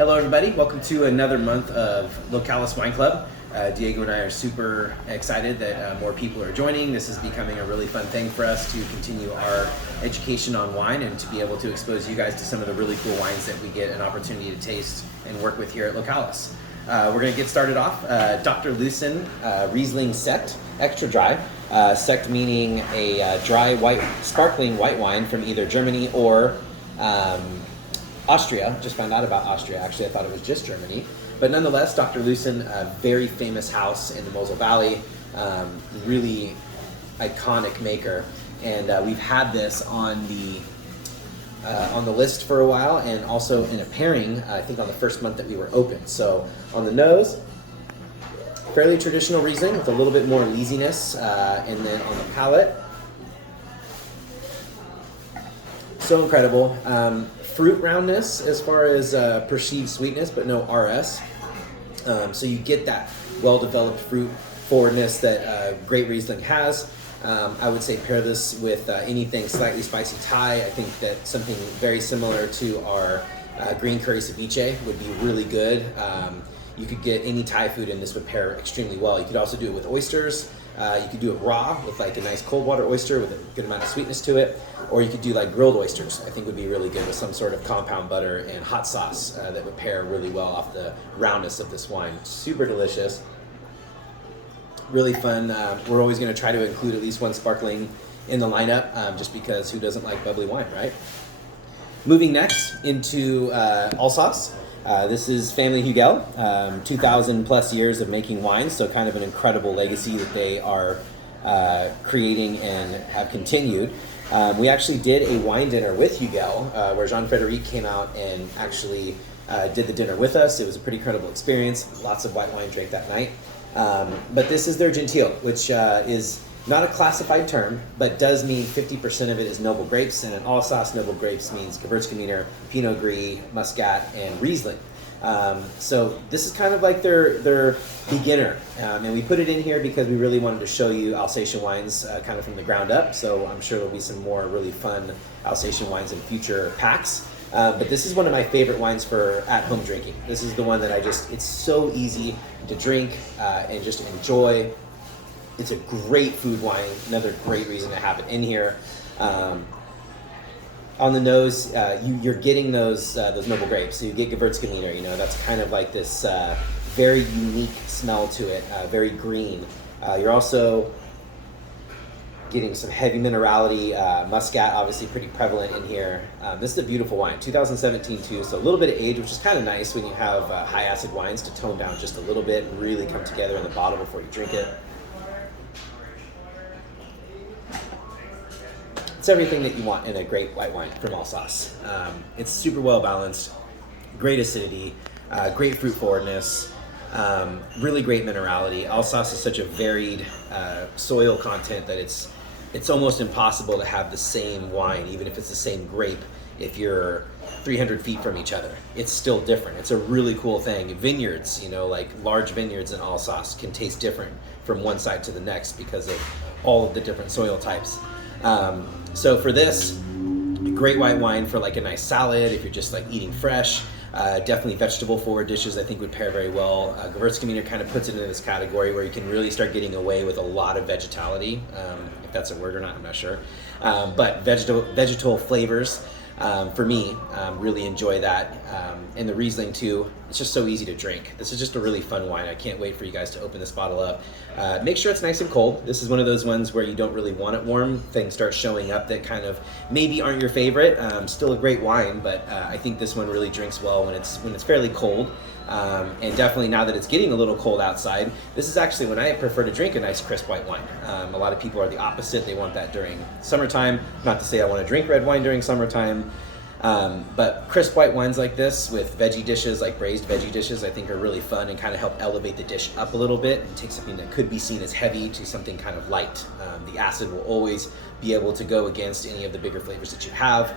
Hello everybody, welcome to another month of Localis Wine Club. Diego and I are super excited that more people are joining. This is becoming a really fun thing for us to continue our education on wine and to be able to expose you guys to some of the really cool wines that we get an opportunity to taste and work with here at Localis. We're going to get started off. Dr. Lucen Riesling Sekt, extra dry. Sekt meaning a dry white, sparkling white wine from either Germany or Austria. Just found out about Austria. Actually, I thought it was just Germany. But nonetheless, Dr. Lucen, a very famous house in the Mosel Valley, really iconic maker. And we've had this on the list for a while, and also in a pairing, I think on the first month that we were open. So on the nose, fairly traditional Riesling with a little bit more leasiness, and then on the palate, so incredible. Fruit roundness as far as perceived sweetness, but no RS. So you get that well-developed fruit forwardness that great Riesling has. I would say pair this with anything slightly spicy Thai. I think that something very similar to our green curry ceviche would be really good. You could get any Thai food and this would pair extremely well. You could also do it with oysters. You could do it raw with like a nice cold water oyster with a good amount of sweetness to it. Or you could do like grilled oysters. I think would be really good with some sort of compound butter and hot sauce that would pair really well off the roundness of this wine. Super delicious. Really fun. We're always going to try to include at least one sparkling in the lineup, just because who doesn't like bubbly wine, right? Moving next into Alsace. This is Family Hugel, 2,000 plus years of making wine, so kind of an incredible legacy that they are creating and have continued. We actually did a wine dinner with Hugel, where Jean-Frédéric came out and actually did the dinner with us. It was a pretty incredible experience. Lots of white wine drank that night. But this is their Gentile, which is not a classified term, but does mean 50% of it is noble grapes, and in Alsace, noble grapes means Gewürztraminer, Pinot Gris, Muscat, and Riesling. So this is kind of like their beginner, and we put it in here because we really wanted to show you Alsatian wines kind of from the ground up, so I'm sure there'll be some more really fun Alsatian wines in future packs. But this is one of my favorite wines for at-home drinking. This is the one that it's so easy to drink and just enjoy. It's a great food wine, another great reason to have it in here. On the nose, you're getting those noble grapes. So you get Gewürztraminer, that's kind of like this very unique smell to it, very green. You're also getting some heavy minerality. Muscat, obviously pretty prevalent in here. This is a beautiful wine, 2017 too, so a little bit of age, which is kind of nice when you have high acid wines to tone down just a little bit and really come together in the bottle before you drink it. It's everything that you want in a great white wine from Alsace. It's super well balanced, great acidity, great fruit forwardness, really great minerality. Alsace is such a varied soil content that it's almost impossible to have the same wine, even if it's the same grape, if you're 300 feet from each other. It's still different. It's a really cool thing. Vineyards, like large vineyards in Alsace can taste different from one side to the next because of all of the different soil types. So for this, great white wine for like a nice salad, if you're just like eating fresh. Definitely vegetable forward dishes I think would pair very well. Gewürztraminer kind of puts it into this category where you can really start getting away with a lot of vegetality, if that's a word or not, I'm not sure. But vegetal flavors, for me, really enjoy that. And the Riesling too, it's just so easy to drink. This is just a really fun wine. I can't wait for you guys to open this bottle up. Make sure it's nice and cold. This is one of those ones where you don't really want it warm. Things start showing up that kind of maybe aren't your favorite. Still a great wine, but I think this one really drinks well when it's fairly cold. And definitely now that it's getting a little cold outside, this is actually when I prefer to drink a nice crisp white wine. A lot of people are the opposite. They want that during summertime. Not to say I want to drink red wine during summertime. But crisp white wines like this with veggie dishes, like braised veggie dishes, I think are really fun and kind of help elevate the dish up a little bit and take something that could be seen as heavy to something kind of light. The acid will always be able to go against any of the bigger flavors that you have.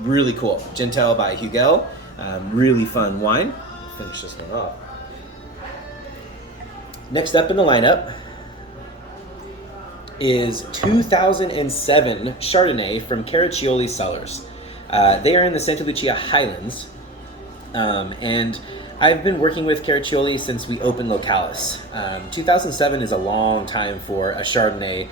Really cool. Gentile by Hugel. Really fun wine. Finish this one off. Next up in the lineup is 2007 Chardonnay from Caraccioli Cellars. They are in the Santa Lucia Highlands. And I've been working with Caraccioli since we opened Localis. 2007 is a long time for a Chardonnay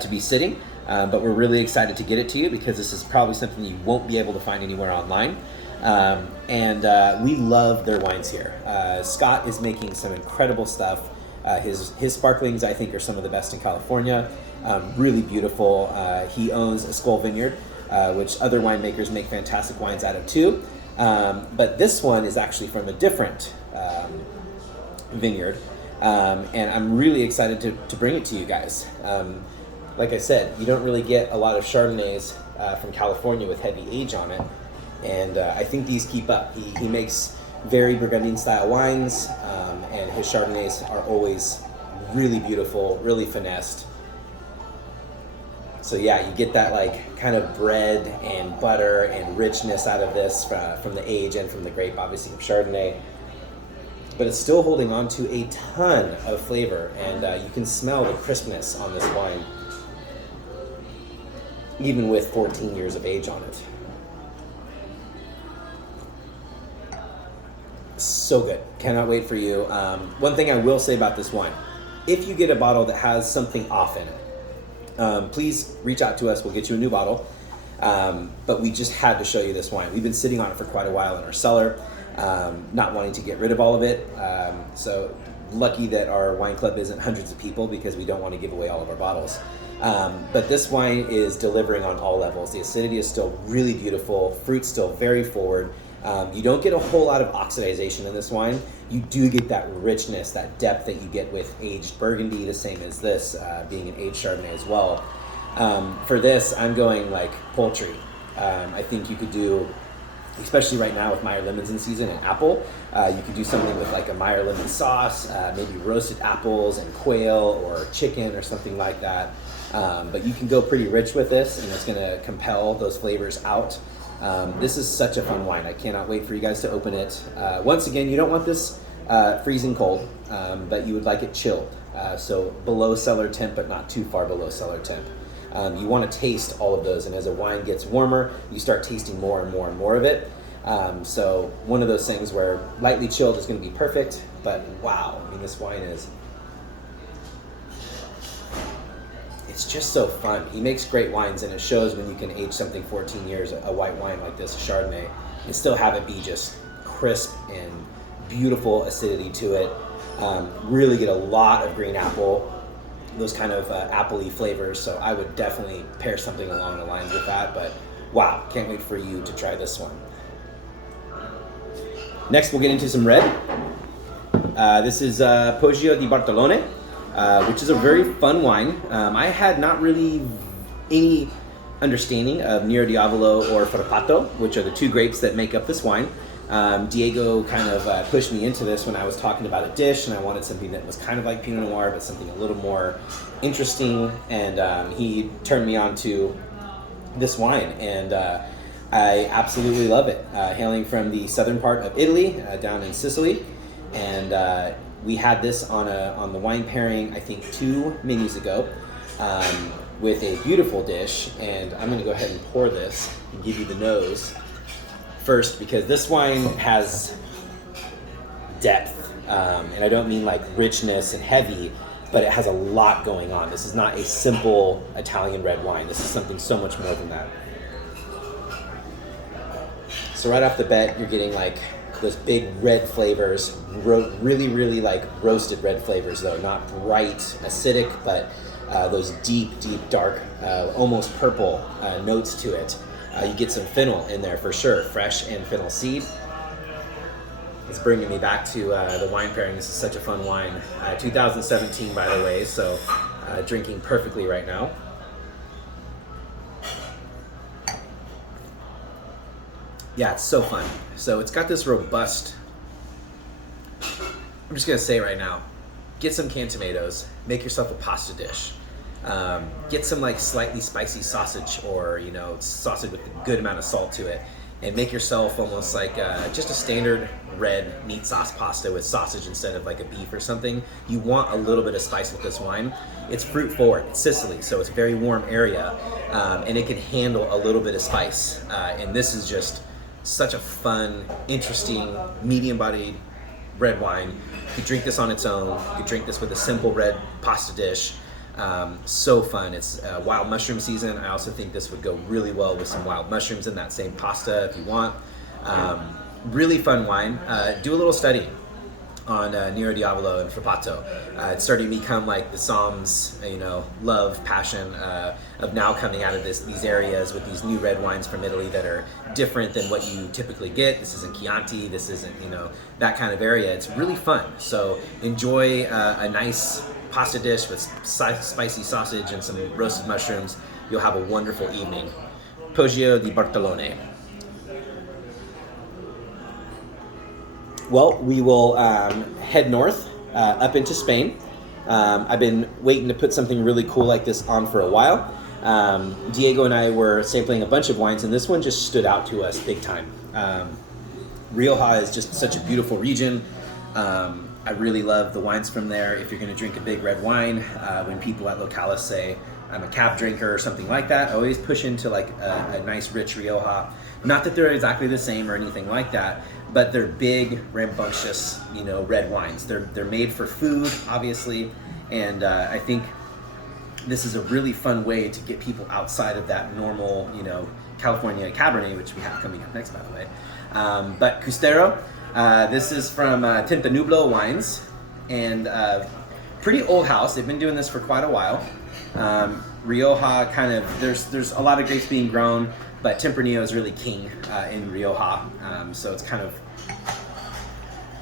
to be sitting, but we're really excited to get it to you because this is probably something you won't be able to find anywhere online. And we love their wines here. Scott is making some incredible stuff. His sparklings, I think, are some of the best in California. Really beautiful. He owns a Skull Vineyard, which other winemakers make fantastic wines out of too. But this one is actually from a different vineyard, and I'm really excited to bring it to you guys. Like I said, you don't really get a lot of Chardonnays from California with heavy age on it, and I think these keep up. He makes very Burgundian style wines, and his Chardonnays are always really beautiful, really finessed. So yeah, you get that like kind of bread and butter and richness out of this from the age and from the grape, obviously, of Chardonnay. But it's still holding on to a ton of flavor, and you can smell the crispness on this wine, even with 14 years of age on it. So good. Cannot wait for you. One thing I will say about this wine, if you get a bottle that has something off in it, please reach out to us. We'll get you a new bottle. But we just had to show you this wine. We've been sitting on it for quite a while in our cellar, not wanting to get rid of all of it. So lucky that our wine club isn't hundreds of people because we don't want to give away all of our bottles. But this wine is delivering on all levels. The acidity is still really beautiful. Fruit's still very forward. You don't get a whole lot of oxidization in this wine. You do get that richness, that depth that you get with aged Burgundy, the same as this, being an aged Chardonnay as well. For this, I'm going like poultry. I think you could do, especially right now with Meyer lemons in season and apple, you could do something with like a Meyer lemon sauce, maybe roasted apples and quail or chicken or something like that. But you can go pretty rich with this, and it's going to compel those flavors out. This is such a fun wine. I cannot wait for you guys to open it. Once again, you don't want this freezing cold, but you would like it chilled. So below cellar temp, but not too far below cellar temp. You want to taste all of those, and as a wine gets warmer, you start tasting more and more and more of it. So one of those things where lightly chilled is going to be perfect, but wow, I mean, this wine is... It's just so fun. He makes great wines, and it shows when you can age something 14 years, a white wine like this, a Chardonnay, and still have it be just crisp and beautiful acidity to it. Really get a lot of green apple, those kind of appley flavors, so I would definitely pair something along the lines with that, but wow, can't wait for you to try this one. Next, we'll get into some red. This is Poggio di Bartolone. Which is a very fun wine. I had not really any understanding of Nero Diavolo or Frappato, which are the two grapes that make up this wine. Diego kind of pushed me into this when I was talking about a dish, and I wanted something that was kind of like Pinot Noir, but something a little more interesting, and he turned me on to this wine, and I absolutely love it. Hailing from the southern part of Italy, down in Sicily, and we had this on the wine pairing, I think 2 menus ago, with a beautiful dish, and I'm going to go ahead and pour this and give you the nose first, because this wine has depth, and I don't mean like richness and heavy, but it has a lot going on. This is not a simple Italian red wine. This is something so much more than that. So right off the bat, you're getting like those big red flavors, really like roasted red flavors though, not bright, acidic, but those deep, dark, almost purple notes to it. You get some fennel in there for sure, fresh and fennel seed. It's bringing me back to the wine pairing. This is such a fun wine. 2017, by the way, so drinking perfectly right now. Yeah, it's so fun. So it's got this robust, I'm just gonna say right now, get some canned tomatoes, make yourself a pasta dish. Get some like slightly spicy sausage, or sausage with a good amount of salt to it, and make yourself almost like just a standard red meat sauce pasta with sausage instead of like a beef or something. You want a little bit of spice with this wine. It's fruit forward. It's Sicily, so it's a very warm area, and it can handle a little bit of spice. And this is just Such a fun, interesting, medium-bodied red wine. You could drink this on its own. You could drink this with a simple red pasta dish. So fun. It's wild mushroom season. I also think this would go really well with some wild mushrooms in that same pasta if you want. Really fun wine. Do a little study on Nero Diavolo and Frappato. It's starting to become like the Psalms, love, passion of now coming out of these areas with these new red wines from Italy that are different than what you typically get. This isn't Chianti, this isn't, that kind of area. It's really fun. So enjoy a nice pasta dish with spicy sausage and some roasted mushrooms. You'll have a wonderful evening. Poggio di Bartolone. Well, we will head north up into Spain. I've been waiting to put something really cool like this on for a while. Diego and I were sampling a bunch of wines, and this one just stood out to us big time. Rioja is just such a beautiful region. I really love the wines from there. If you're going to drink a big red wine, when people at Localis say, I'm a cab drinker or something like that, I always push into like a nice rich Rioja. Not that they're exactly the same or anything like that, but they're big, rambunctious, red wines. They're made for food, obviously, and I think this is a really fun way to get people outside of that normal, California Cabernet, which we have coming up next, by the way. But Custero, this is from Tinta Nublo Wines, and pretty old house. They've been doing this for quite a while. Rioja kind of, there's a lot of grapes being grown, but Tempranillo is really king in Rioja. So it's kind of,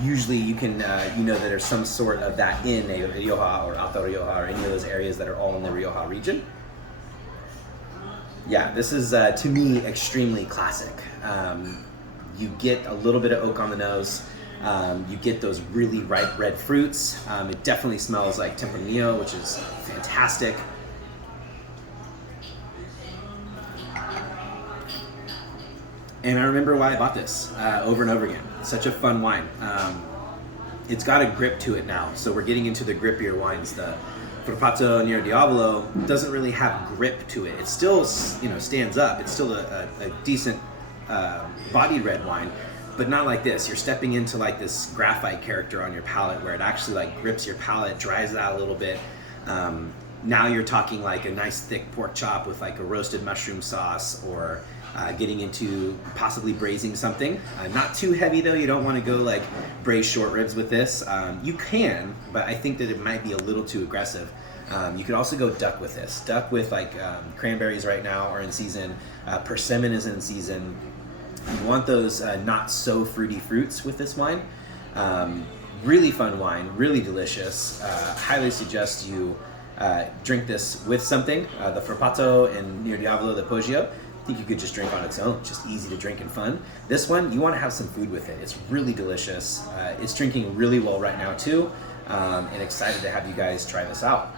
usually you can, that there's some sort of that in a Rioja or Alta Rioja or any of those areas that are all in the Rioja region. Yeah, this is, to me, extremely classic. You get a little bit of oak on the nose. You get those really ripe red fruits. It definitely smells like Tempranillo, which is fantastic. And I remember why I bought this over and over again. Such a fun wine. It's got a grip to it now, so we're getting into the grippier wines. The Frappato Nero Diavolo doesn't really have grip to it. It still, stands up. It's still a decent bodied red wine, but not like this. You're stepping into like this graphite character on your palate where it actually like grips your palate, dries it out a little bit. Now you're talking like a nice thick pork chop with like a roasted mushroom sauce, or getting into possibly braising something. Not too heavy though. You don't want to go like braise short ribs with this. You can, but I think that it might be a little too aggressive. You could also go duck with this. Duck with like cranberries right now are in season. Persimmon is in season. You want those not so fruity fruits with this wine. Really fun wine, really delicious. Highly suggest you drink this with something. The Frappato and Nero Diavolo, the Poggio, I think you could just drink on its own. Just easy to drink and fun. This one, you want to have some food with it. It's really delicious. It's drinking really well right now too, and excited to have you guys try this out.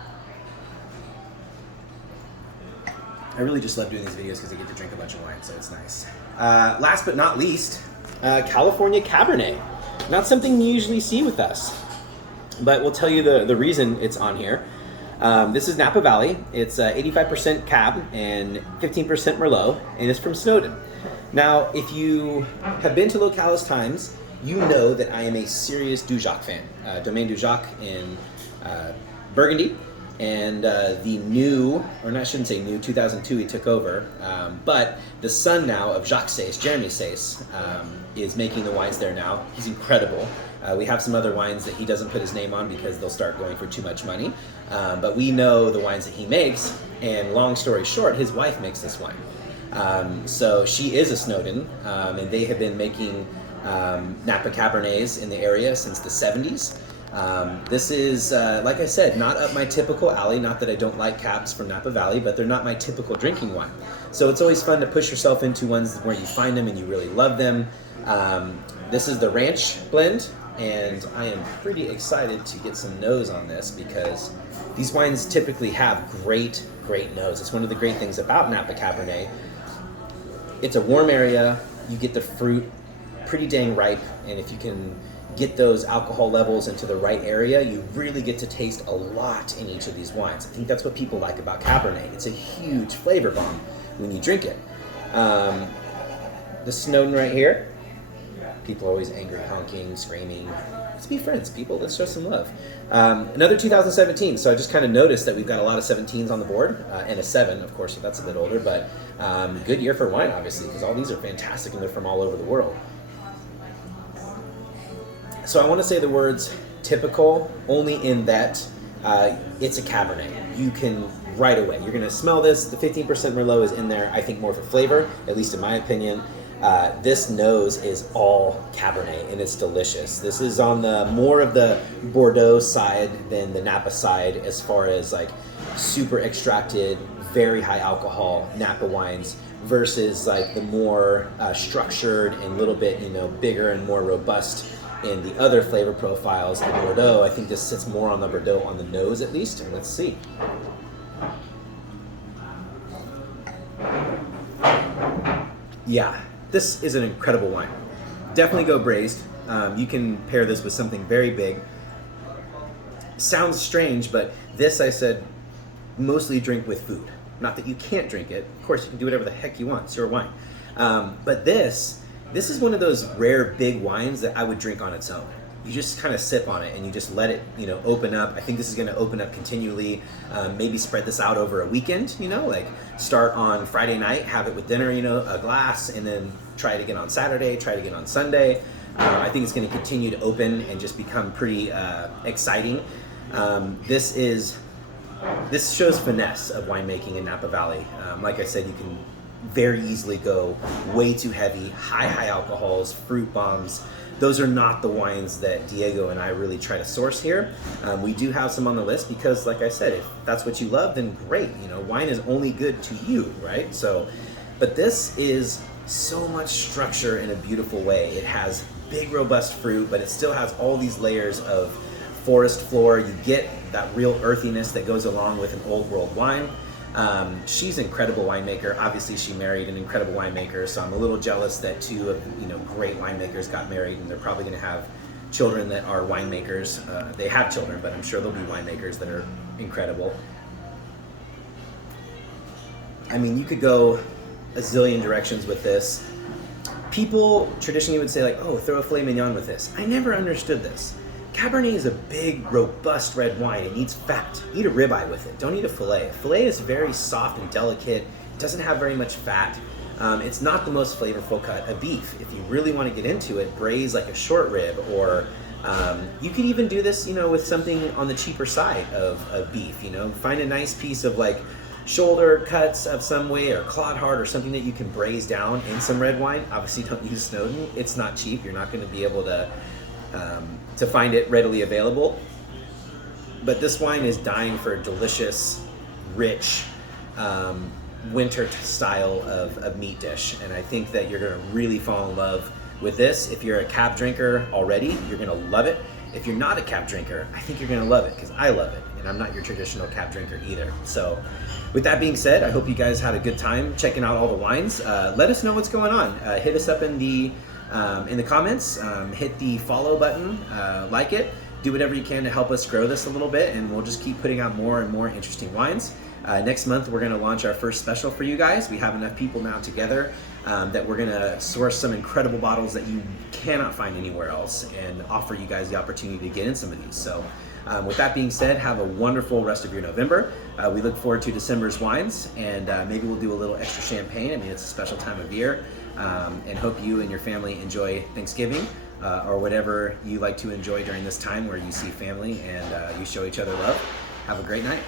I really just love doing these videos because I get to drink a bunch of wine, so it's nice. Last but not least, California Cabernet. Not something you usually see with us, but we'll tell you the reason it's on here. This is Napa Valley. It's 85% Cab and 15% Merlot, and it's from Snowdon. Now, if you have been to Localis Times, you know that I am a serious Dujac fan. Domaine Dujac in Burgundy, and the new, or I shouldn't say new, 2002 he took over, but the son now of Jacques Sayce, Jeremy Sayce, is making the wines there now. He's incredible. We have some other wines that he doesn't put his name on because they'll start going for too much money. But we know the wines that he makes, and long story short, his wife makes this wine. So she is a Snowdon, and they have been making Napa Cabernets in the area since the 70s. This is, like I said, not up my typical alley. Not that I don't like cabs from Napa Valley, but they're not my typical drinking wine. So it's always fun to push yourself into ones where you find them and you really love them. This is the Ranch blend, and I am pretty excited to get some nose on this because these wines typically have great nose. It's one of the great things about Napa Cabernet. It's a warm area. You get the fruit pretty dang ripe, and if you can get those alcohol levels into the right area, you really get to taste a lot in each of these wines. I think that's what people like about Cabernet. It's a huge flavor bomb when you drink it. the Snowden right here. People are always angry, honking, screaming. Let's be friends, people. Let's show some love. Another 2017. So I just kind of noticed that we've got a lot of 17s on the board, and a 7, of course, so that's a bit older, but good year for wine, obviously, because all these are fantastic and they're from all over the world. So I want to say the words typical only in that it's a Cabernet. You can right away. You're going to smell this. The 15% Merlot is in there, I think, more for flavor, at least in my opinion. This nose is all Cabernet, and it's delicious. This is on the more of the Bordeaux side than the Napa side as far as like super extracted, very high alcohol Napa wines versus like the more structured and a little bit, bigger and more robust in the other flavor profiles in Bordeaux. I think this sits more on the Bordeaux on the nose at least, and let's see. Yeah, this is an incredible wine. Definitely go braised. You can pair this with something very big. Sounds strange, but this I said mostly drink with food. Not that you can't drink it. Of course, you can do whatever the heck you want. It's your wine. But this is one of those rare big wines that I would drink on its own. You just kind of sip on it and you just let it, open up. I think this is going to open up continually. Maybe spread this out over a weekend, like start on Friday night, have it with dinner, a glass, and then try it again on Saturday, try it again on Sunday. I think it's going to continue to open and just become pretty exciting. This shows finesse of winemaking in Napa Valley. Like I said, you can very easily go way too heavy, high alcohols, fruit bombs. Those are not the wines that Diego and I really try to source here. We do have some on the list because, like I said, if that's what you love, then great. Wine is only good to you, right? So, but this is so much structure in a beautiful way. It has big, robust fruit, but it still has all these layers of forest floor. You get that real earthiness that goes along with an old world wine. She's an incredible winemaker. Obviously, she married an incredible winemaker, so I'm a little jealous that two of great winemakers got married, and they're probably going to have children that are winemakers. They have children, but I'm sure there'll be winemakers that are incredible. I mean, you could go a zillion directions with this. People traditionally would say like, oh, throw a filet mignon with this. I never understood this. Cabernet is a big, robust red wine. It needs fat. Eat a ribeye with it. Don't eat a filet. A filet is very soft and delicate. It doesn't have very much fat. It's not the most flavorful cut of beef. If you really want to get into it, braise like a short rib, or you could even do this, with something on the cheaper side of beef. Find a nice piece of like shoulder cuts of some way, or clawed heart, or something that you can braise down in some red wine. Obviously, don't use Snowden. It's not cheap. You're not going to be able to find it readily available. But this wine is dying for a delicious, rich, winter style of meat dish. And I think that you're going to really fall in love with this. If you're a Cab drinker already, you're going to love it. If you're not a Cab drinker, I think you're going to love it, because I love it. And I'm not your traditional Cab drinker either. So with that being said, I hope you guys had a good time checking out all the wines. Let us know what's going on. Hit us up in the comments, hit the follow button, like it, do whatever you can to help us grow this a little bit, and we'll just keep putting out more and more interesting wines. Next month, we're going to launch our first special for you guys. We have enough people now together that we're going to source some incredible bottles that you cannot find anywhere else and offer you guys the opportunity to get in some of these. So with that being said, have a wonderful rest of your November. We look forward to December's wines, and maybe we'll do a little extra champagne. I mean, it's a special time of year. And hope you and your family enjoy Thanksgiving or whatever you like to enjoy during this time where you see family and you show each other love. Have a great night.